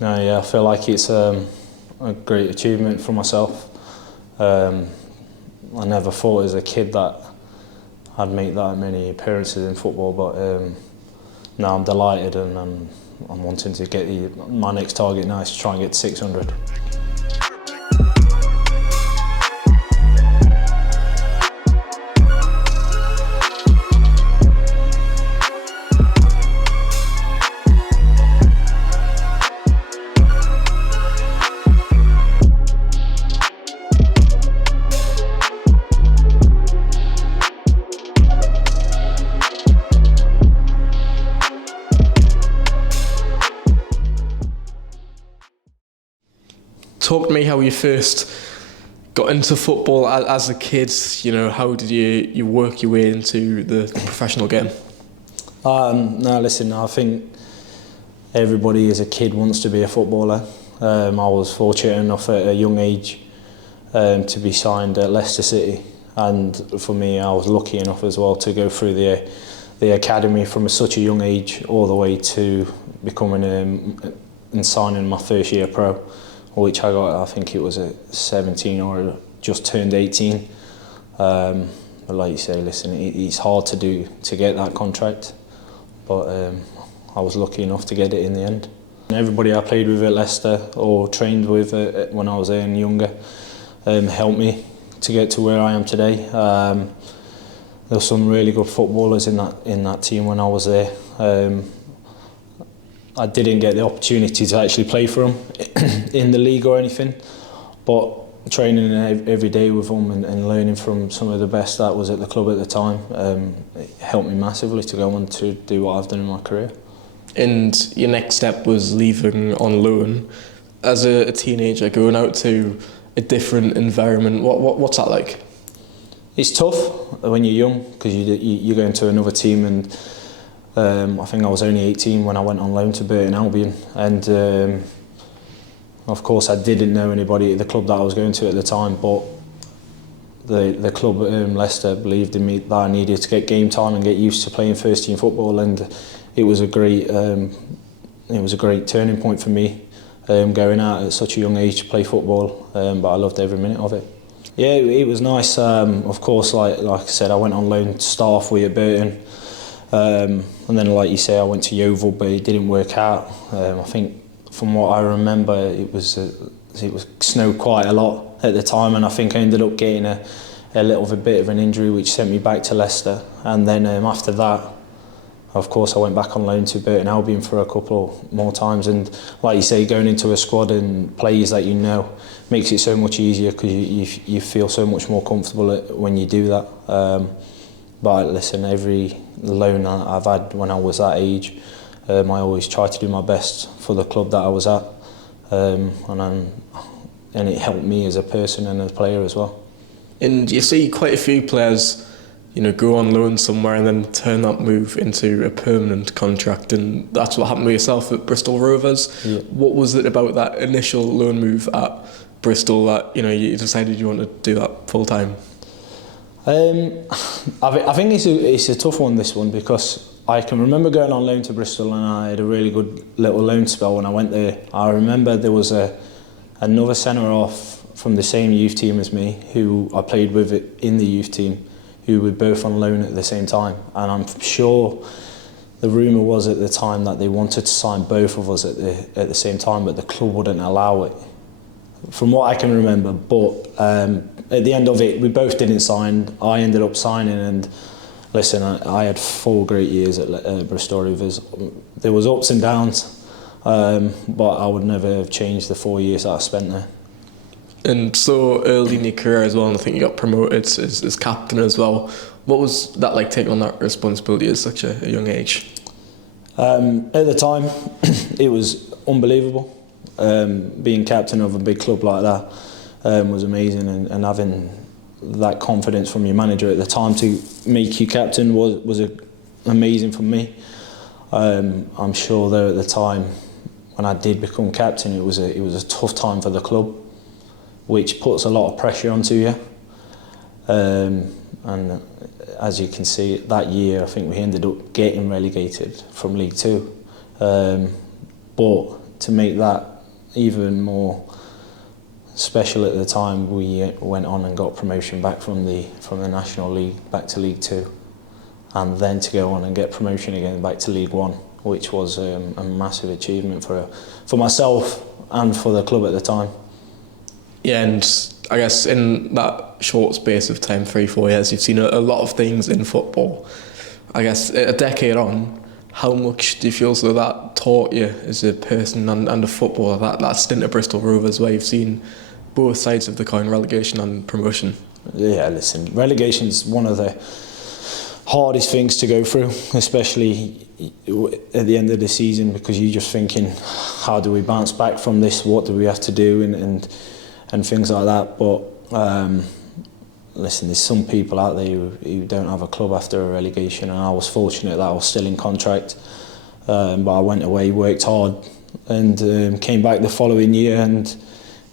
No, yeah, I feel like it's a great achievement for myself. I never thought as a kid that I'd make that many appearances in football, but now I'm delighted, and I'm wanting to get my next target now is to try and get to 600. Talk to me how you first got into football as a kid. You know, how did you work your way into the professional game? No, listen, I think everybody as a kid wants to be a footballer. I was fortunate enough at a young age to be signed at Leicester City, and for me, I was lucky enough as well to go through the academy from such a young age all the way to becoming and signing my first year pro, which I got, I think it was at 17 or just turned 18. But like you say, listen, it's hard to get that contract, but I was lucky enough to get it in the end. And everybody I played with at Leicester or trained with when I was there and younger helped me to get to where I am today. There were some really good footballers in that team when I was there. I didn't get the opportunity to actually play for them in the league or anything, but training every day with them and learning from some of the best that was at the club at the time it helped me massively to go on to do what I've done in my career. And your next step was leaving on loan. As a teenager, going out to a different environment, what's that like? It's tough when you're young because you go into another team, and I think I was only 18 when I went on loan to Burton Albion, and of course I didn't know anybody at the club that I was going to at the time, but the club Leicester believed in me that I needed to get game time and get used to playing first team football, and it was a great turning point for me going out at such a young age to play football, but I loved every minute of it. Yeah, it was nice. Of course, like I said, I went on loan to start off with at Burton. And then, like you say, I went to Yeovil, but it didn't work out. I think, from what I remember, it was snowed quite a lot at the time, and I think I ended up getting a little bit of an injury, which sent me back to Leicester. And then after that, of course, I went back on loan to Burton Albion for a couple more times. And like you say, going into a squad and players that you know makes it so much easier because you feel so much more comfortable when you do that. But listen, every loan I've had when I was that age, I always tried to do my best for the club that I was at, and it helped me as a person and as a player as well. And you see quite a few players, you know, go on loan somewhere and then turn that move into a permanent contract, and that's what happened with yourself at Bristol Rovers. Yeah. What was it about that initial loan move at Bristol that, you know, you decided you wanted to do that full time? I think it's a tough one, this one, because I can remember going on loan to Bristol and I had a really good little loan spell when I went there. I remember there was another centre-half from the same youth team as me who I played with in the youth team, who were both on loan at the same time, and I'm sure the rumour was at the time that they wanted to sign both of us at the same time, but the club wouldn't allow it, from what I can remember. But at the end of it, we both didn't sign. I ended up signing, and listen, I had 4 great years at Bristol Rovers. There was ups and downs, but I would never have changed the 4 years that I spent there. And so early in your career as well, and I think you got promoted as captain as well. What was that like, taking on that responsibility at such a young age? At the time, it was unbelievable. Being captain of a big club like that was amazing, and having that confidence from your manager at the time to make you captain was amazing for me. I'm sure though at the time when I did become captain, it was a tough time for the club, which puts a lot of pressure onto you. And as you can see, that year I think we ended up getting relegated from League Two. But to make that even more special at the time, we went on and got promotion back from the National League back to League Two, and then to go on and get promotion again back to League One, which was a massive achievement for myself and for the club at the time. Yeah, and I guess in that short space of time, 3-4 years, you've seen a lot of things in football. I guess a decade on, how much do you feel so that taught you as a person and a footballer, that stint at Bristol Rovers where you've seen both sides of the coin, relegation and promotion? Yeah, listen, relegation's one of the hardest things to go through, especially at the end of the season, because you're just thinking, how do we bounce back from this? What do we have to do? And things like that. But listen, there's some people out there who don't have a club after a relegation, and I was fortunate that I was still in contract. But I went away, worked hard, and came back the following year, and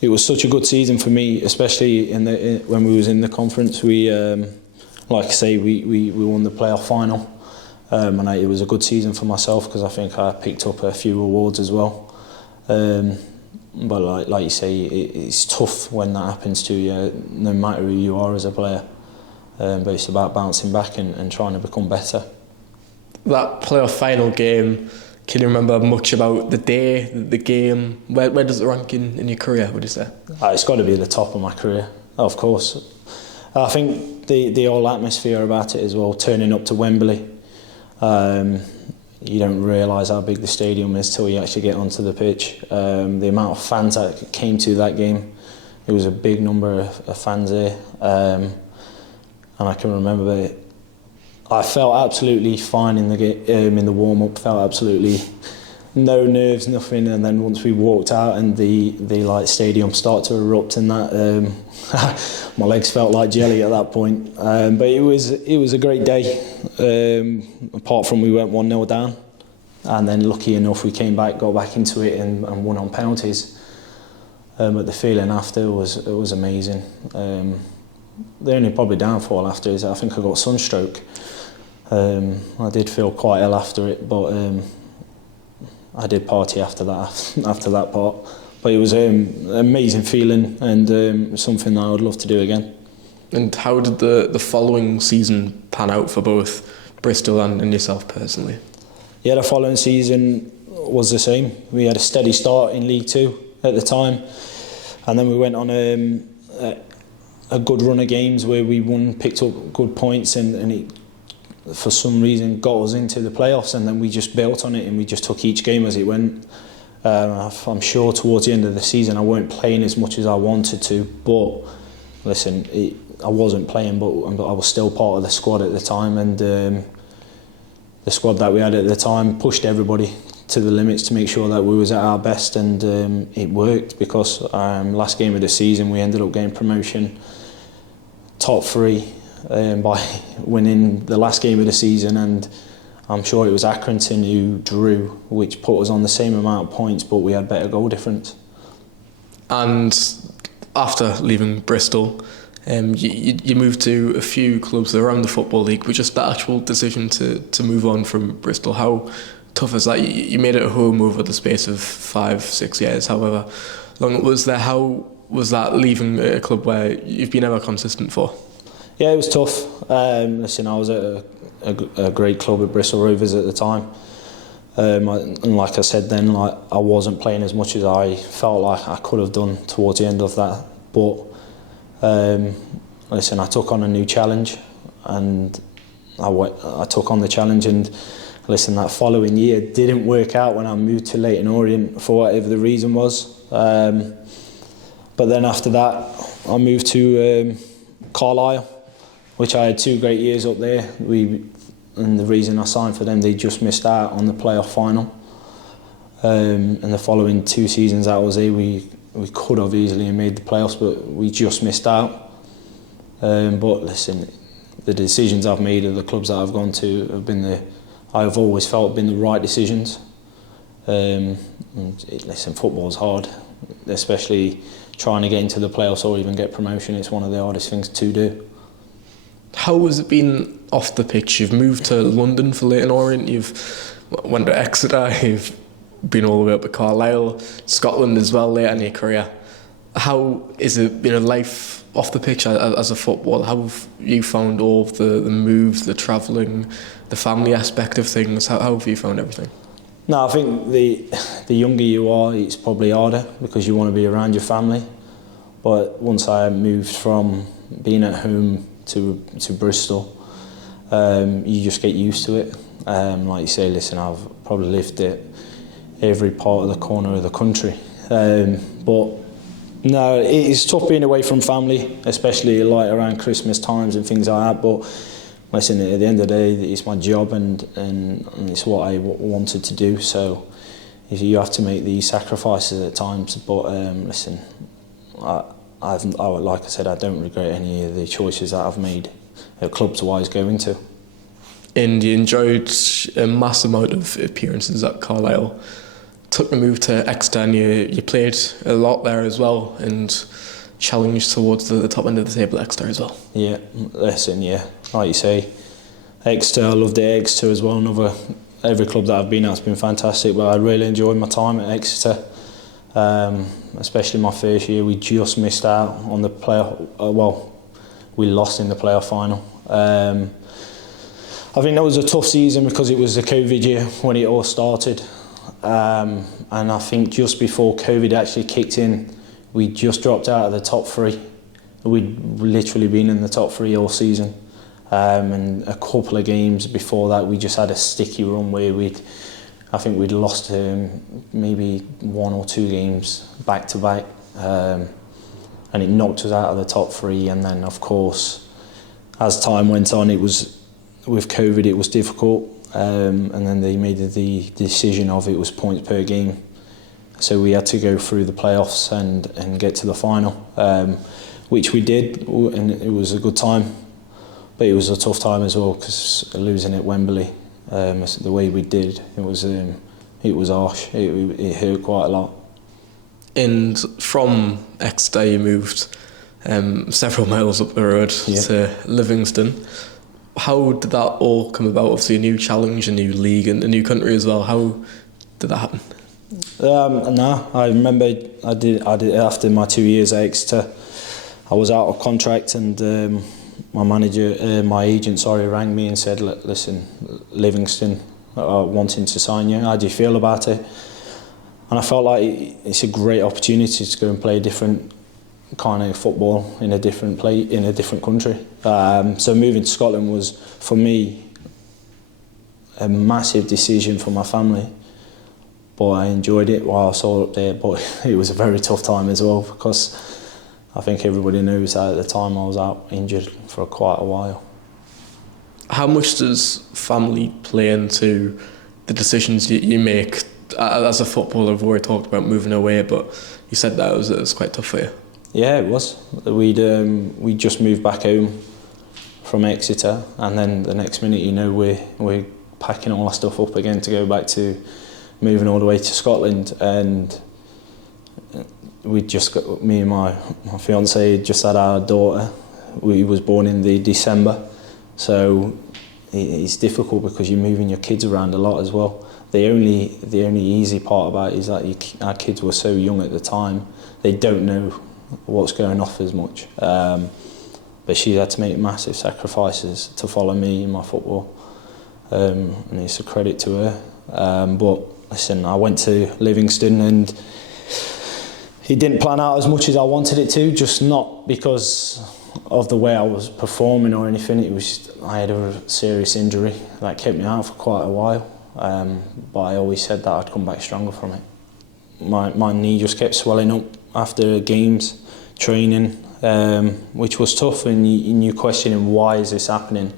it was such a good season for me, especially when we was in the conference. We, like I say, we won the playoff final, and it was a good season for myself because I think I picked up a few awards as well. But like you say, it's tough when that happens to you, no matter who you are as a player. But it's about bouncing back and trying to become better. That playoff final game, can you remember much about the day, the game? Where does it rank in your career, would you say? It's got to be the top of my career, of course. I think the whole atmosphere about it as well, turning up to Wembley. You don't realise how big the stadium is till you actually get onto the pitch. The amount of fans that came to that game, it was a big number of fans there. And I can remember I felt absolutely fine in the warm-up, felt absolutely no nerves, nothing. And then once we walked out and the stadium started to erupt and that, my legs felt like jelly at that point. But it was a great day. Apart from we went 1-0 down, and then lucky enough we came back, got back into it and won on penalties. But the feeling after was amazing. The only probably downfall after is that I think I got sunstroke. I did feel quite ill after it, but I did party after that part. But it was an amazing feeling and something that I would love to do again. And how did the following season pan out for both Bristol and yourself personally? Yeah, the following season was the same. We had a steady start in League Two at the time, and then we went on a good run of games where we picked up good points, and it, for some reason, got us into the playoffs, and then we just built on it and we just took each game as it went. I'm sure towards the end of the season I weren't playing as much as I wanted to, but listen, I wasn't playing, but I was still part of the squad at the time, and the squad that we had at the time pushed everybody to the limits to make sure that we was at our best, and it worked because last game of the season we ended up getting promotion, top 3, by winning the last game of the season, and I'm sure it was Accrington who drew, which put us on the same amount of points, but we had better goal difference. And after leaving Bristol, you moved to a few clubs around the Football League, but just the actual decision to move on from Bristol, how tough is that? You made it a home over the space of 5-6 years, however long it was there. How was that, leaving a club where you've been ever consistent for? Yeah, it was tough. Listen, I was at a great club at Bristol Rovers at the time. And like I said then, I wasn't playing as much as I felt like I could have done towards the end of that. But listen, I took on a new challenge, and I took on the challenge, and listen, that following year didn't work out when I moved to Leyton Orient for whatever the reason was. But then after that, I moved to Carlisle, which I had 2 great years up there. And the reason I signed for them, they just missed out on the playoff final. And the following 2 seasons I was there, we could have easily made the playoffs, but we just missed out. But listen, the decisions I've made of the clubs that I've gone to have been I've always felt been the right decisions. Listen, football's hard, especially trying to get into the playoffs or even get promotion. It's one of the hardest things to do. How has it been off the pitch? You've moved to London for Leyton Orient, you've went to Exeter, you've been all the way up to Carlisle, Scotland as well later in your career. How is it, life off the pitch as a footballer? How have you found all of the moves, the travelling, the family aspect of things? How have you found everything? No, I think the younger you are, it's probably harder because you want to be around your family. But once I moved from being at home to Bristol, you just get used to it. Like you say, listen, I've probably lived it every part of the corner of the country. But no, it's tough being away from family, especially like around Christmas times and things like that. But listen, at the end of the day, it's my job and it's what I wanted to do. So you have to make these sacrifices at times. But listen, like I said, I don't regret any of the choices that I've made, clubs-wise, going to. And you enjoyed a massive amount of appearances at Carlisle. Took the move to Exeter and you played a lot there as well and challenged towards the top end of the table at Exeter as well. Yeah, listen, like you say, Exeter, I loved Exeter as well. Every club that I've been at has been fantastic, but I really enjoyed my time at Exeter. Especially my first year, we just missed out on the playoff. We lost in the playoff final. I think that was a tough season because it was the COVID year when it all started. And I think just before COVID actually kicked in, we just dropped out of the top three. We'd literally been in the top three all season. And a couple of games before that, we just had a sticky run where I think we'd lost maybe 1 or 2 games back to back. And it knocked us out of the top three. And then, of course, as time went on, with COVID, it was difficult. And then they made the decision of it was points per game. So we had to go through the playoffs and get to the final, which we did, and it was a good time. But it was a tough time as well because losing at Wembley, the way we did, it was harsh. It hurt quite a lot. And from Exeter, you moved several miles up the road to Livingston. How did that all come about? Obviously, a new challenge, a new league, and a new country as well. How did that happen? No, I remember I did after my 2 years at Exeter. I was out of contract, and my agent, rang me and said, "Listen, Livingston are wanting to sign you. How do you feel about it?" And I felt like it's a great opportunity to go and play a different kind of football in a different country. So moving to Scotland was, for me, a massive decision for my family. But I enjoyed it while I saw up there. But it was a very tough time as well because I think everybody knows that at the time I was out injured for quite a while. How much does family play into the decisions you make? As a footballer, I've already talked about moving away, but you said that it was quite tough for you. Yeah, it was. We just moved back home from Exeter, and then the next minute, we're packing all our stuff up again to go back to moving all the way to Scotland. And we just got, me and my fiance just had our daughter. We was born in the December, so it's difficult because you're moving your kids around a lot as well. The only easy part about it is that our kids were so young at the time, they don't know what's going off as much. But she had to make massive sacrifices to follow me in my football, and it's a credit to her. But listen, I went to Livingston and it didn't plan out as much as I wanted it to, just not because of the way I was performing or anything. It was just, I had a serious injury that kept me out for quite a while. But I always said that I'd come back stronger from it. My knee just kept swelling up after games, training, which was tough, and you're questioning why is this happening,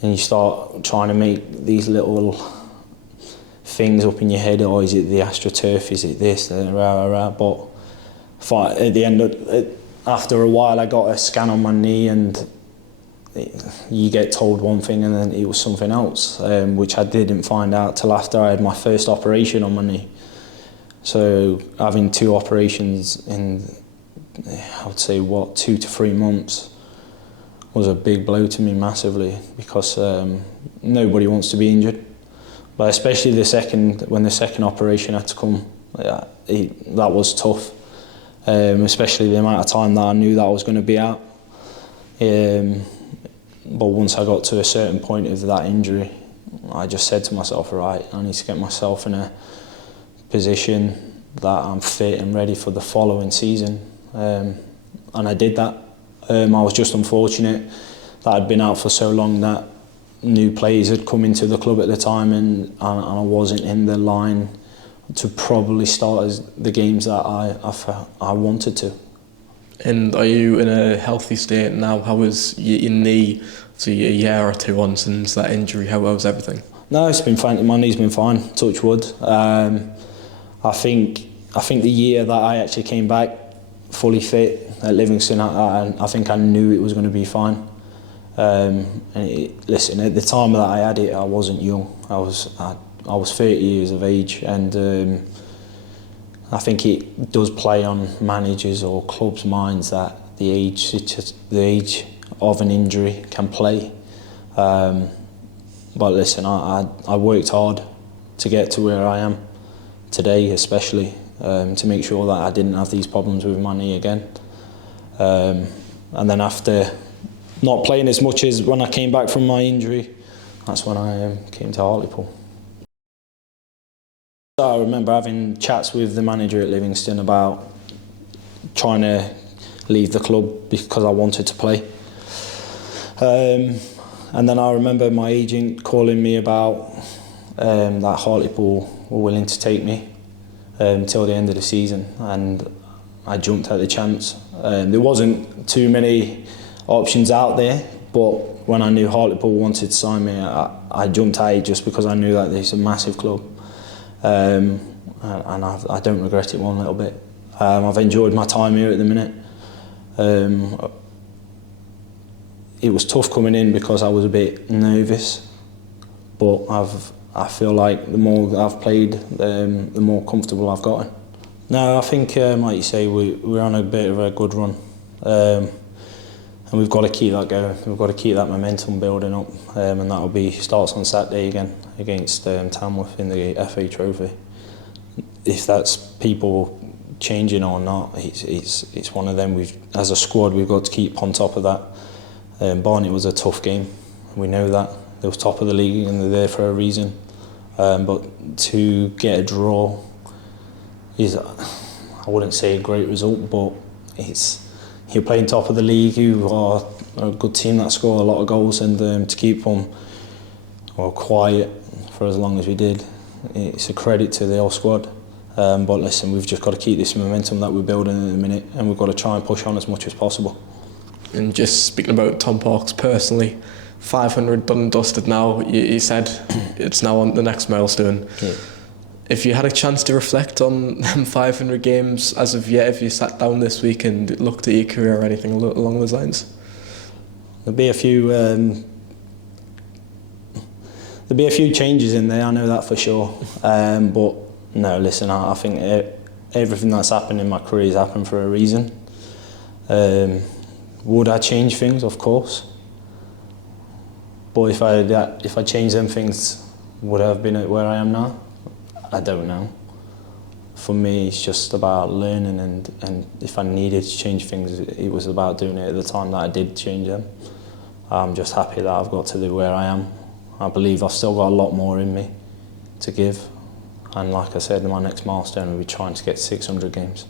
and you start trying to make these little things up in your head. Or is it the AstroTurf? Is it this? But at the end, after a while, I got a scan on my knee, and you get told one thing and then it was something else, which I didn't find out till after I had my first operation on my knee. So having 2 operations in, I would say, 2 to 3 months was a big blow to me massively, because nobody wants to be injured. But especially when the second operation had to come, that was tough. Especially the amount of time that I knew that I was going to be out. But once I got to a certain point of that injury, I just said to myself, right, I need to get myself in a position that I'm fit and ready for the following season. And I did that. I was just unfortunate that I'd been out for so long that new players had come into the club at the time, and I wasn't in the line to probably start as the games that I wanted to. And are you in a healthy state now? How is your knee? So a year or two on since that injury, how was everything? No, it's been fine. My knee's been fine, touch wood. I think the year that I actually came back fully fit at Livingston, I think I knew it was going to be fine. Listen, at the time that I had it, I wasn't young. I was 30 years of age, and I think it does play on managers or clubs' minds that the age of an injury can play. But listen, I worked hard to get to where I am today, especially to make sure that I didn't have these problems with my knee again. And then after not playing as much as when I came back from my injury, that's when I came to Hartlepool. I remember having chats with the manager at Livingston about trying to leave the club because I wanted to play. And then I remember my agent calling me about that Hartlepool were willing to take me till the end of the season, and I jumped at the chance. There wasn't too many options out there, but when I knew Hartlepool wanted to sign me, I jumped at it just because I knew that it's a massive club. And I don't regret it one little bit. I've enjoyed my time here at the minute. It was tough coming in because I was a bit nervous, but I feel like the more I've played, the more comfortable I've gotten. No, I think, like you say, we're on a bit of a good run, and we've got to keep that going. We've got to keep that momentum building up, and starts on Saturday again against Tamworth in the FA Trophy. If that's people changing or not, it's one of them. As a squad, we've got to keep on top of that. Barnet was a tough game. We know that. They were top of the league and they're there for a reason. But to get a draw is, I wouldn't say a great result, but you're playing top of the league, you are a good team that score a lot of goals, and to keep them quiet for as long as we did, it's a credit to the whole squad. But listen, we've just got to keep this momentum that we're building in a minute, and we've got to try and push on as much as possible. And just speaking about Tom Parks personally, 500 done and dusted now. You said it's now on the next milestone. Yeah. If you had a chance to reflect on them 500 games as of yet, if you sat down this week and looked at your career or anything along those lines? There'll be a few changes in there, I know that for sure. But no, listen, I think everything that's happened in my career has happened for a reason. Would I change things? Of course. But if I changed them things, would I have been at where I am now? I don't know. For me, it's just about learning, and if I needed to change things, it was about doing it at the time that I did change them. I'm just happy that I've got to where I am. I believe I've still got a lot more in me to give. And like I said, my next milestone will be trying to get 600 games.